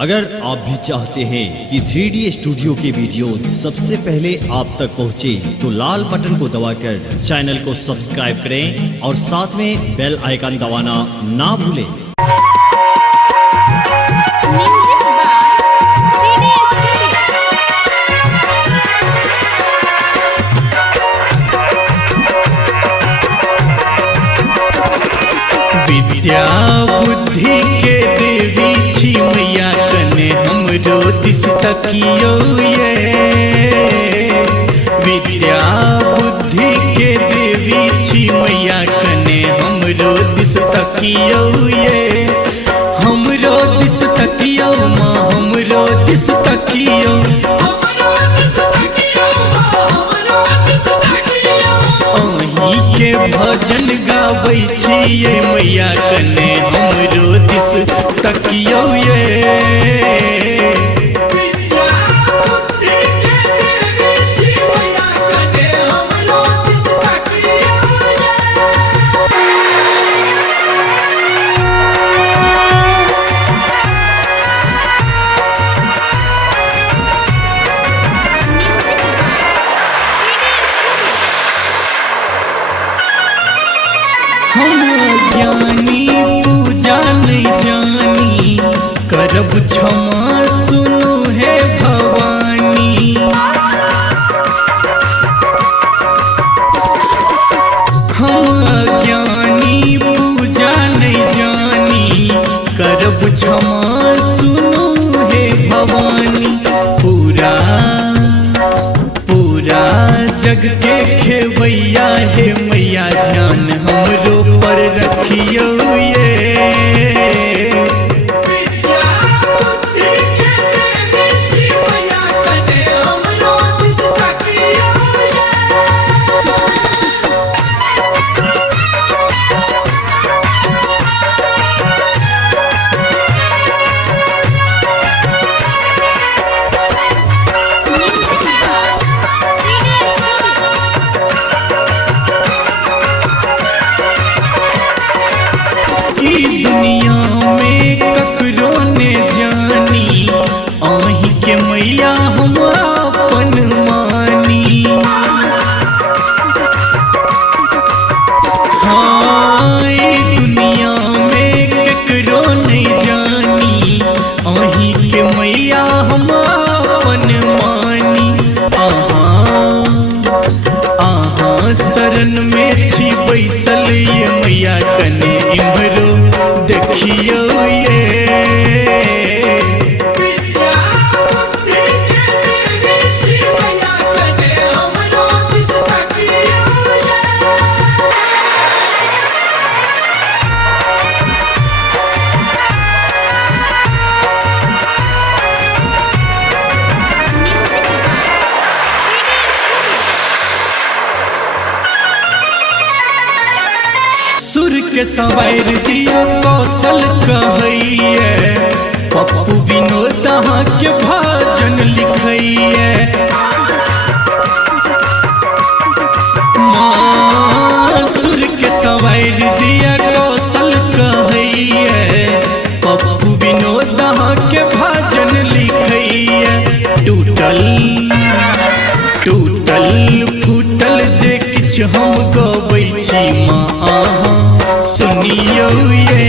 अगर आप भी चाहते हैं कि 3D स्टूडियो के वीडियो सबसे पहले आप तक पहुंचे तो लाल बटन को दबाकर चैनल को सब्सक्राइब करें और साथ में बेल आइकन दबाना ना भूलें। Music by 3D Studio। विद्या बुद्धि के देवी छी मैया कने हमरो दिस तकियो ये। विद्या बुद्धि के देवी छी मैया कने हमरो दिस तकियो ये। हमरो दिस तकियो माँ हमरो दिस तकियो। अहीं के भजन गाबै छियै मैया कने हमरो दिस तकियो ये। हम ज्ञानी पूजा नहीं जानी करब क्षमा सुनु है भवानी। हम ज्ञानी पूजा नहीं जानी करब क्षमा सुनु है भवानी। पूरा पूरा जग के खेवैया है मैया ध्यान हमरो पर रखियो ये। Music by 3D Studio। ई दुनिया में ककरो ने जानी अहीं के मैया हम अपन मानी। हाँ ई दुनिया में ककरो नहीं जानी अहीं के मैया हम अपन मानी। आहाँ शरण में छी बैसल ये मैया कने इम्हरो देखियो ये। Music by 3D Studio। सुर के सवार दिया कौशल कहैये पप्पू विनोद अहाँ के भजन लिखैये। माँ सुर के सवार दिया कौशल कहैये पप्पू विनोद अहाँ के भजन लिखैये। टूटल टूटल फूटल जे किछ हम गबै छी माँ अहाँ सुनियो ये।